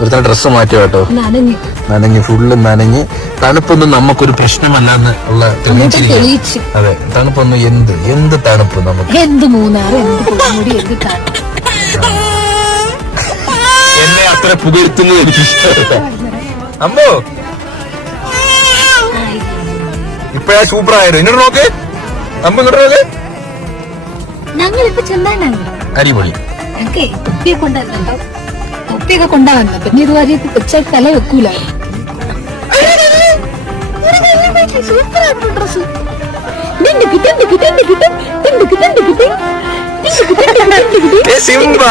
ഒരുത്തന്നെ dress മാറ്റുക കേട്ടോ. നനഞ്ഞ് ഫുള്ള് നനഞ്ഞ്. തണുപ്പൊന്നും നമുക്കൊരു പ്രശ്നമല്ലെന്ന് ഉള്ള തെളിയിച്ചു. അതെ, തണുപ്പൊന്നും എന്ത് തണുപ്പ് നമുക്ക്. എന്നെ അത്ര പുകഴ്ത്തുന്നത് എനിക്ക് ഇഷ്ടമല്ല. അമ്മോ ഇപ്പഴാ സൂപ്പർ ആയിരുന്നു. ഇങ്ങോട്ട് നോക്ക് അമ്മ, ഇങ്ങോട്ട് നോക്ക്. അടിപൊളി. തൊപ്പിയൊക്കെ കൊണ്ടുവന്നു. പിന്നെ ഇതുവരെ വെച്ച തല വെക്കൂല. സിംബ